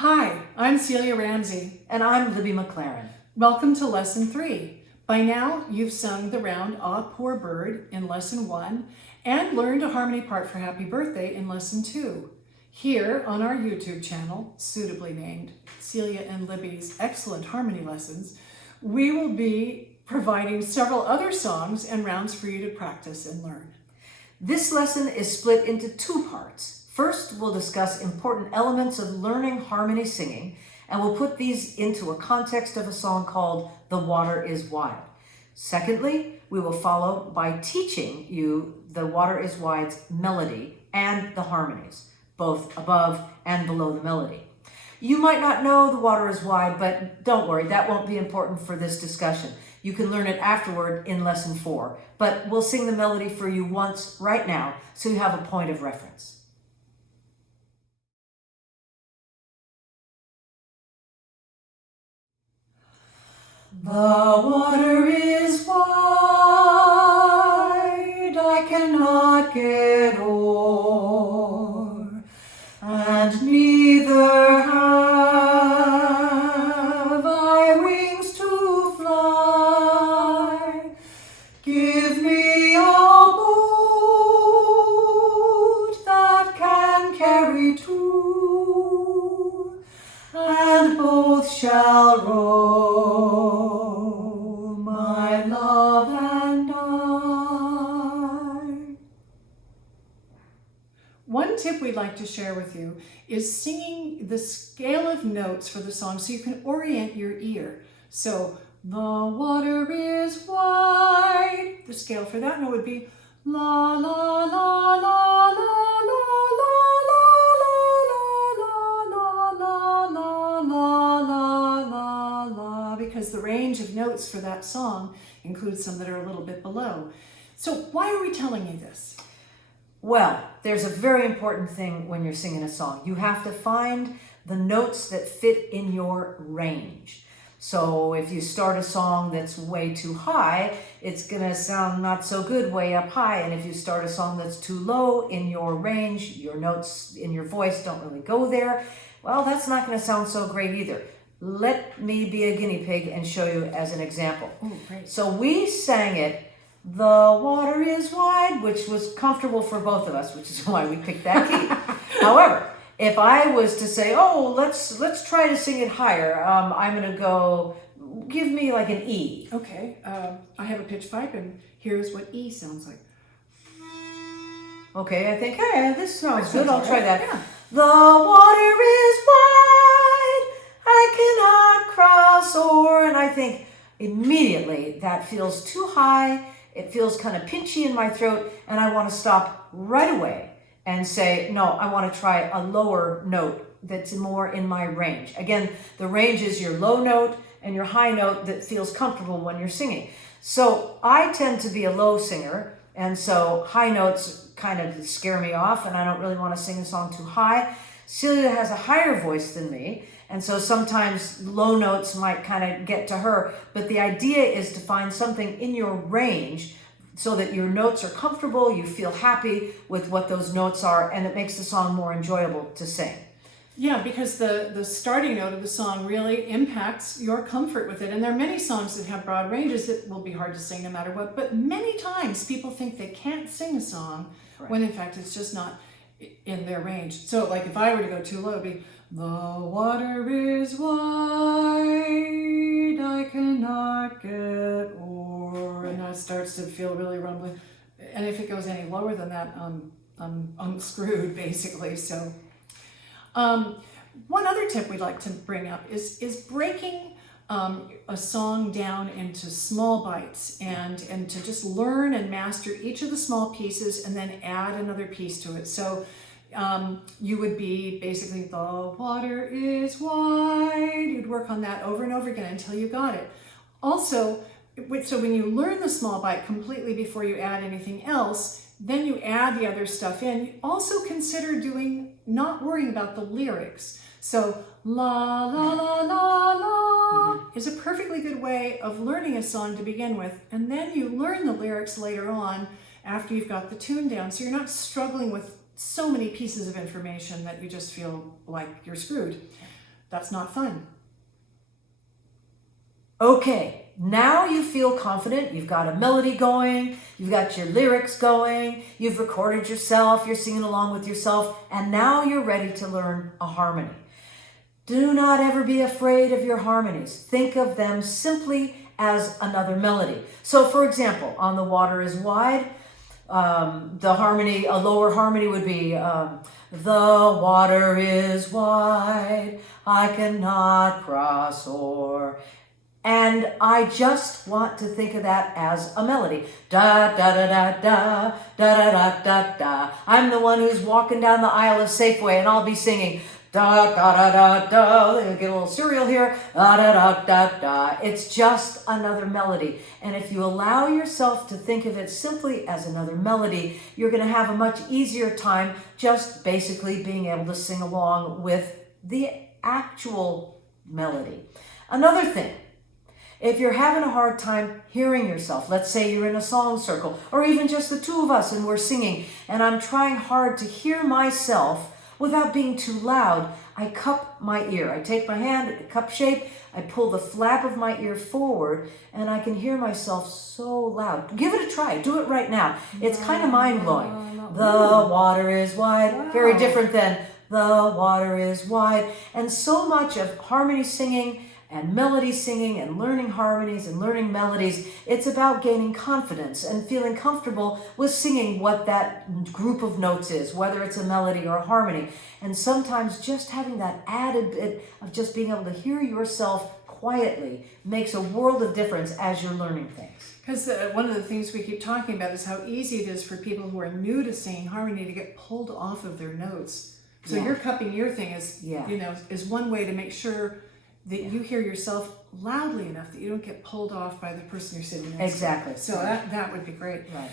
Hi, I'm Celia Ramsey. And I'm Libby McLaren. Welcome to Lesson 3. By now, you've sung the round Ah Poor Bird in Lesson 1 and learned a harmony part for Happy Birthday in Lesson 2. Here on our YouTube channel, suitably named Celia and Libby's Excellent Harmony Lessons, we will be providing several other songs and rounds for you to practice and learn. This lesson is split into two parts. First, we'll discuss important elements of learning harmony singing, and we'll put these into a context of a song called The Water is Wide. Secondly, we will follow by teaching you The Water is Wide's melody and the harmonies, both above and below the melody. You might not know The Water is Wide, but don't worry, that won't be important for this discussion. You can learn it afterward in Lesson 4, but we'll sing the melody for you once right now so you have a point of reference. The water is wide, I cannot get o'er, and neither have I wings to fly. Give me a boat that can carry two, and both shall row, my love and I. One tip we'd like to share with you is singing the scale of notes for the song so you can orient your ear. So, the water is wide. The scale for that note would be la la la la la la la la la la la la la, because the range of notes for that song includes some that are a little bit below. So why are we telling you this? Well, there's a very important thing when you're singing a song. You have to find the notes that fit in your range. So if you start a song that's way too high, it's going to sound not so good way up high. And if you start a song that's too low in your range, your notes in your voice don't really go there, well, that's not going to sound so great either. Let me be a guinea pig and show you as an example. Oh, great. So we sang it, The Water is Wide, which was comfortable for both of us, which is why we picked that key. However, if I was to say, oh, let's try to sing it higher, I'm going to go, give me like an E. Okay, I have a pitch pipe, and here's what E sounds like. Okay, I think, hey, this sounds good. I'll try that. Yeah. The water is wide, I cannot cross o'er. And I think immediately that feels too high. It feels kind of pinchy in my throat, and I want to stop right away and say, no, I want to try a lower note that's more in my range. Again, the range is your low note and your high note that feels comfortable when you're singing. So I tend to be a low singer, and so high notes kind of scare me off, and I don't really want to sing a song too high. Celia has a higher voice than me, and so sometimes low notes might kind of get to her, but the idea is to find something in your range so that your notes are comfortable, you feel happy with what those notes are, and it makes the song more enjoyable to sing. Yeah, because the starting note of the song really impacts your comfort with it. And there are many songs that have broad ranges that will be hard to sing no matter what, but many times people think they can't sing a song when in fact it's just not in their range. So like if I were to go too low, it'd be, the water is wide, I cannot get o'er, and that starts to feel really rumbling. And if it goes any lower than that, I'm screwed basically. So one other tip we'd like to bring up is breaking a song down into small bites and to just learn and master each of the small pieces and then add another piece to it. So you would be basically, the water is wide. You'd work on that over and over again until you got it. Also, so when you learn the small bite completely before you add anything else, then you add the other stuff in. You also consider not worrying about the lyrics. So la la la la la is a perfectly good way of learning a song to begin with, and then you learn the lyrics later on after you've got the tune down, so you're not struggling with so many pieces of information that you just feel like you're screwed. That's not fun. Okay, now you feel confident. You've got a melody going, you've got your lyrics going, you've recorded yourself, you're singing along with yourself, and now you're ready to learn a harmony. Do not ever be afraid of your harmonies. Think of them simply as another melody. So for example, on The Water is Wide, the harmony, a lower harmony would be, the water is wide, I cannot cross o'er. And I just want to think of that as a melody. Da, da, da, da, da, da, da, da, da, da. I'm the one who's walking down the aisle of Safeway and I'll be singing da, da, da, da, da. Get a little cereal here. Da, da, da, da, da. It's just another melody. And if you allow yourself to think of it simply as another melody, you're going to have a much easier time just basically being able to sing along with the actual melody. Another thing, if you're having a hard time hearing yourself, let's say you're in a song circle, or even just the two of us and we're singing, and I'm trying hard to hear myself without being too loud, I cup my ear. I take my hand at the cup shape, I pull the flap of my ear forward, and I can hear myself so loud. Give it a try. Do it right now. It's kind of mind-blowing. The water is wide. Wow. Very different than the water is wide. And so much of harmony singing and melody singing and learning harmonies and learning melodies, it's about gaining confidence and feeling comfortable with singing what that group of notes is, whether it's a melody or a harmony. And sometimes just having that added bit of just being able to hear yourself quietly makes a world of difference as you're learning things. Because one of the things we keep talking about is how easy it is for people who are new to singing harmony to get pulled off of their notes. So your cupping ear thing is, is one way to make sure that you hear yourself loudly enough that you don't get pulled off by the person you're sitting next to. Exactly. So that would be great. Right.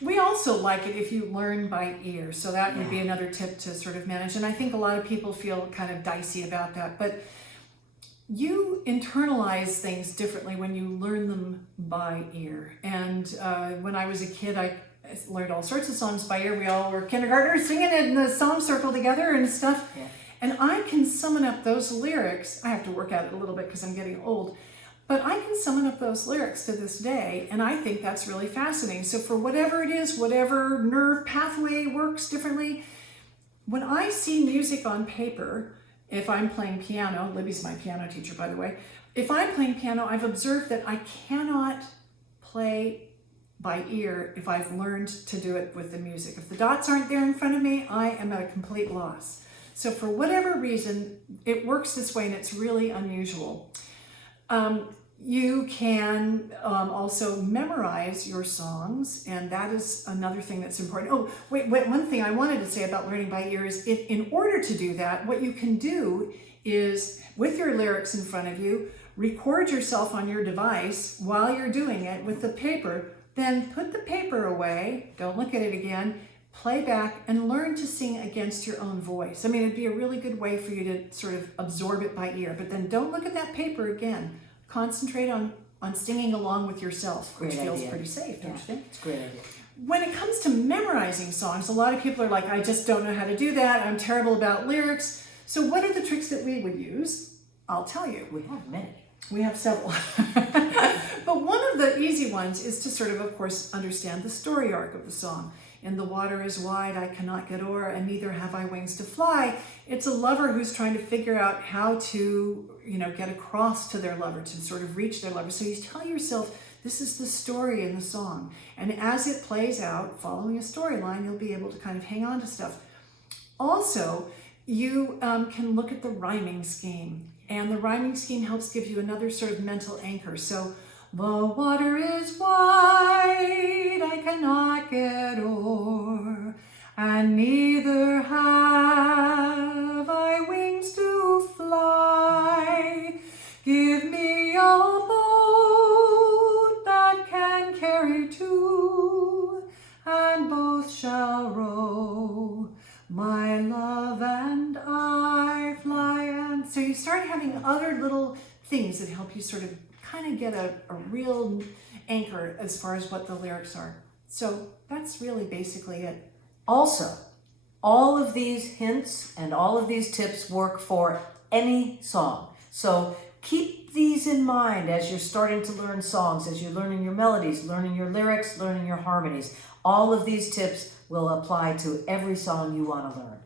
We also like it if you learn by ear. So that would be another tip to sort of manage. And I think a lot of people feel kind of dicey about that. But you internalize things differently when you learn them by ear. And when I was a kid, I learned all sorts of songs by ear. We all were kindergartners singing in the song circle together and stuff. Yeah. And I can summon up those lyrics. I have to work at it a little bit because I'm getting old. But I can summon up those lyrics to this day. And I think that's really fascinating. So for whatever it is, whatever nerve pathway works differently, when I see music on paper, if I'm playing piano, Libby's my piano teacher, by the way. If I'm playing piano, I've observed that I cannot play by ear if I've learned to do it with the music. If the dots aren't there in front of me, I am at a complete loss. So for whatever reason, it works this way and it's really unusual. You can also memorize your songs, and that is another thing that's important. Oh, wait, one thing I wanted to say about learning by ear is in order to do that, what you can do is, with your lyrics in front of you, record yourself on your device while you're doing it with the paper, then put the paper away, don't look at it again, play back and learn to sing against your own voice. I mean, it'd be a really good way for you to sort of absorb it by ear, but then don't look at that paper again. Concentrate on singing along with yourself, which feels pretty safe, don't you think? It's a great idea. When it comes to memorizing songs, a lot of people are like, I just don't know how to do that. I'm terrible about lyrics. So what are the tricks that we would use? I'll tell you. We have many. We have several. But one of the easy ones is to sort of course, understand the story arc of the song. And the water is wide, I cannot get o'er, and neither have I wings to fly. It's a lover who's trying to figure out how to, get across to their lover, to sort of reach their lover. So you tell yourself, this is the story in the song. And as it plays out, following a storyline, you'll be able to kind of hang on to stuff. Also, you can look at the rhyming scheme. And the rhyming scheme helps give you another sort of mental anchor. So, the water is wide, I cannot get o'er, and neither have I wings to fly. Give me a boat that can carry two, and both shall row, my love and I fly. And so you start having other little things that help you sort of kind of get a real anchor as far as what the lyrics are. So that's really basically it. Also, all of these hints and all of these tips work for any song. So keep these in mind as you're starting to learn songs, as you're learning your melodies, learning your lyrics, learning your harmonies. All of these tips will apply to every song you want to learn.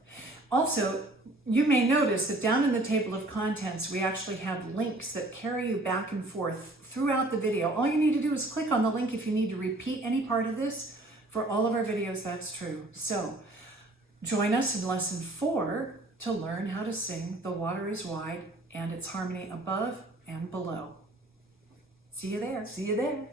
Also, you may notice that down in the table of contents, we actually have links that carry you back and forth throughout the video. All you need to do is click on the link if you need to repeat any part of this. For all of our videos, that's true. So join us in lesson 4 to learn how to sing The Water is Wide and its harmony above and below. See you there. See you there.